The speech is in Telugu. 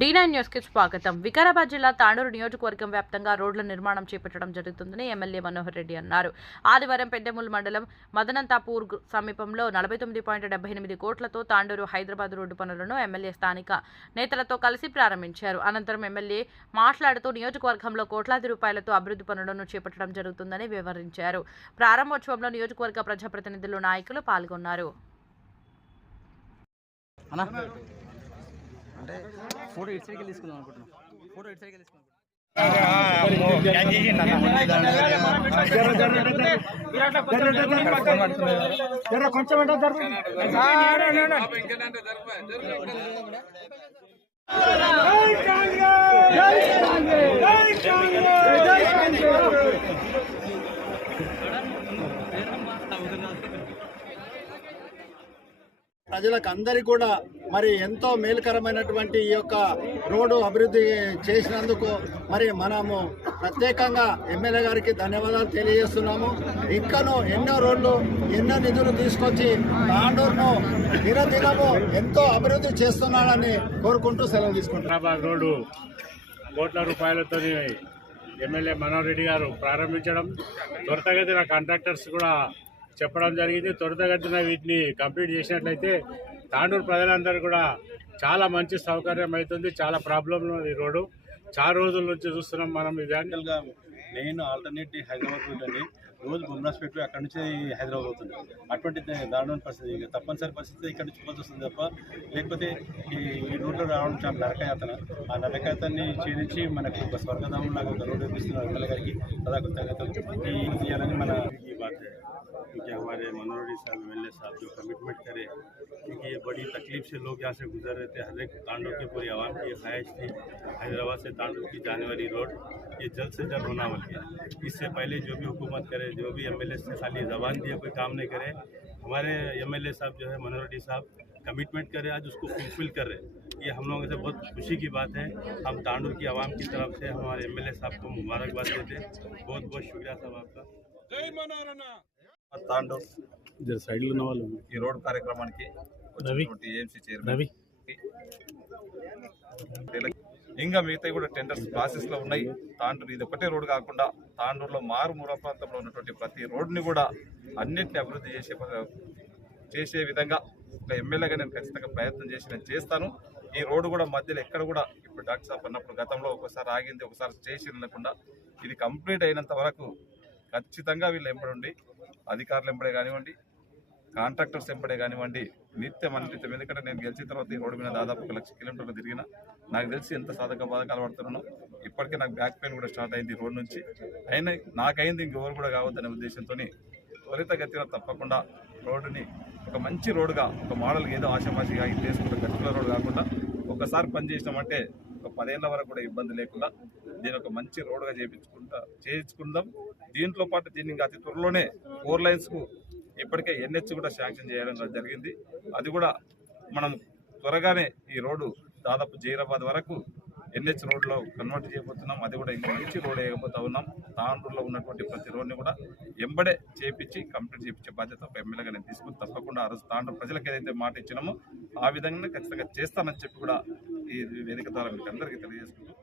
డి నైన్ న్యూస్కి స్వాగతం. వికారాబాద్ జిల్లా తాండూరు నియోజకవర్గం వ్యాప్తంగా రోడ్ల నిర్మాణం చేపట్టడం జరుగుతుందని ఎమ్మెల్యే మనోహర్ రెడ్డి అన్నారు. ఆదివారం పెద్దెముల్ మండలం మదనంతాపూర్ సమీపంలో నలభై తొమ్మిది పాయింట్ డెబ్బై ఎనిమిది కోట్లతో తాండూరు హైదరాబాద్ రోడ్డు పనులను ఎమ్మెల్యే స్థానిక నేతలతో కలిసి ప్రారంభించారు. అనంతరం ఎమ్మెల్యే మాట్లాడుతూ నియోజకవర్గంలో కోట్లాది రూపాయలతో అభివృద్ధి పనులను చేపట్టడం జరుగుతుందని వివరించారు. ప్రారంభోత్సవంలో నియోజకవర్గ ప్రజాప్రతినిధులు నాయకులు పాల్గొన్నారు. అంటే ఫోటో ఇటు సైడ్కి తీసుకుందాం అనుకుంటున్నాం. ఫోటో ఇటు సైడ్కి తీసుకుందాం ప్రజలకు అందరికీ కూడా మరి ఎంతో మేలుకరమైనటువంటి ఈ యొక్క రోడ్డు అభివృద్ధి చేసినందుకు మరి మనము ప్రత్యేకంగా ఎమ్మెల్యే గారికి ధన్యవాదాలు తెలియజేస్తున్నాము. ఇంకను ఎన్నో రోడ్లు ఎన్నో నిధులు తీసుకొచ్చి తాండూరును దినదినము ఎంతో అభివృద్ధి చేస్తున్నాడని కోరుకుంటూ సెలవు తీసుకుంటున్నాం. రోడ్డు కోట్ల రూపాయలతో ఎమ్మెల్యే మనోహర్ రెడ్డి గారు ప్రారంభించడం త్వరితగతిన కాంట్రాక్టర్స్ కూడా చెప్పడం జరిగింది త్వరితగతిన వీటిని కంప్లీట్ చేసినట్లయితే తాండూరు ప్రజలందరూ కూడా చాలా మంచి సౌకర్యం అవుతుంది చాలా ప్రాబ్లం ఈ రోడ్డు చాలా రోజుల నుంచి చూస్తున్నాం మనం ఇది గా మెయిన్ ఆల్టర్నేటివ్ హైదరాబాద్ రూట్ అండి రోజు బొమ్మరాజ్పేట అక్కడ నుంచి హైదరాబాద్ అవుతుంది అటువంటి దారుణ పరిస్థితి ఇక తప్పనిసరి పరిస్థితి ఇక్కడ నుంచి పోవాల్సి వస్తుంది తప్ప లేకపోతే ఈ ఈ రోడ్లో రావడం చాలా నరకయాతన ఆ నరకయాతన్ని ఛేదించి మనకు ఒక స్వర్గధామం లాగా ఒక రోడ్డు ఇస్తున్నారు ఎమ్మెల్యే గారికి అదా కృతజ్ఞతలు ఈ మన हमारे मनोहरी साहब, एम साहब जो कमिटमेंट करे, क्योंकि ये बड़ी तकलीफ़ से लोग यहाँ से गुजर रहे थे। हर एक तांडव की पूरी आवाम की ख्वाहिश थी, हैदराबाद से तांडव की जाने वाली रोड ये जल्द से जल्द होना है। इससे पहले जो भी हुकूमत करे, जो भी एम से खाली जबान दिए कोई काम नहीं करे, हमारे एमएलए साहब जो है मनोरिटी साहब कमिटमेंट करे आज उसको फुलफिल कर रहे ये हम लोगों से बहुत खुशी की बात है। हम तांडुर की आवाम की तरफ़ से, हमारे एमएलए साहब को मुबारकबाद देते हैं। बहुत बहुत शुक्रिया साहब आपका। जय జర సైడ్లో ఉన్న వాళ్ళు ఈ రోడ్ కార్యక్రమానికి ఏఎంసీ చైర్మన్ ఇంకా మిగతా కూడా టెండర్స్ ప్రాసెస్లో ఉన్నాయి. తాండూరు ఇది ఒకటే రోడ్ కాకుండా తాండూరులో మారుమూల ప్రాంతంలో ఉన్నటువంటి ప్రతి రోడ్ని కూడా అన్నిటిని అభివృద్ధి చేసే చేసే విధంగా ఒక ఎమ్మెల్యేగా నేను ఖచ్చితంగా ప్రయత్నం చేసి నేను చేస్తాను. ఈ రోడ్డు కూడా మధ్యలో ఎక్కడ కూడా ఇప్పుడు డాక్టర్ సాబ్ అన్నప్పుడు గతంలో ఒకసారి ఆగింది ఒకసారి చేసి వెళ్ళకుండా ఇది కంప్లీట్ అయినంత వరకు ఖచ్చితంగా వీళ్ళు ఎంబడి అధికారులు ఎంపడే కానివ్వండి కాంట్రాక్టర్స్ ఎంపడే కానివ్వండి నిత్యం అనిత్యం ఎందుకంటే నేను గెలిచిన తర్వాత ఈ రోడ్డు మీద దాదాపు ఒక లక్ష కిలోమీటర్లు తిరిగిన నాకు తెలిసి ఎంత సాధక బాధకాలు పడుతున్నాను ఇప్పటికే నాకు బ్యాక్ పెయిన్ కూడా స్టార్ట్ అయింది రోడ్ నుంచి. అయినా నాకైంది ఇంకెవరు కూడా కావద్దనే ఉద్దేశంతో త్వరితగతిన తప్పకుండా రోడ్డుని ఒక మంచి రోడ్డుగా ఒక మోడల్ ఏదో ఆశామాషిగా ఇది చేసుకుంటే ఖర్చుల రోడ్డు కాకుండా ఒకసారి పనిచేసినామంటే ఒక పదేళ్ళ వరకు కూడా ఇబ్బంది లేకుండా దీని ఒక మంచి రోడ్డుగా చేయించుకుంటా చేయించుకుందాం. దీంట్లో పాటు దీన్ని అతి త్వరలోనే ఫోర్ లైన్స్కు ఇప్పటికే ఎన్హెచ్ కూడా శాంక్షన్ చేయడం జరిగింది. అది కూడా మనం త్వరగానే ఈ రోడ్డు దాదాపు జైరాబాద్ వరకు ఎన్హెచ్ రోడ్లో కన్వర్ట్ చేయబోతున్నాం. అది కూడా ఇంకా మంచి రోడ్ వేయబోతా ఉన్నాం. తాండూరులో ఉన్నటువంటి ప్రతి రోడ్ని కూడా ఎంబడే చేపించి కంప్లీట్ చేయించే బాధ్యత ఒక ఎమ్మెల్యేగా నేను తీసుకుని తప్పకుండా ఆ రోజు తాండూరు ప్రజలకు ఏదైతే మాట ఇచ్చినామో ఆ విధంగానే ఖచ్చితంగా చేస్తానని చెప్పి కూడా ఈ వేదిక ద్వారా మీకు అందరికీ తెలియజేసుకుంటాం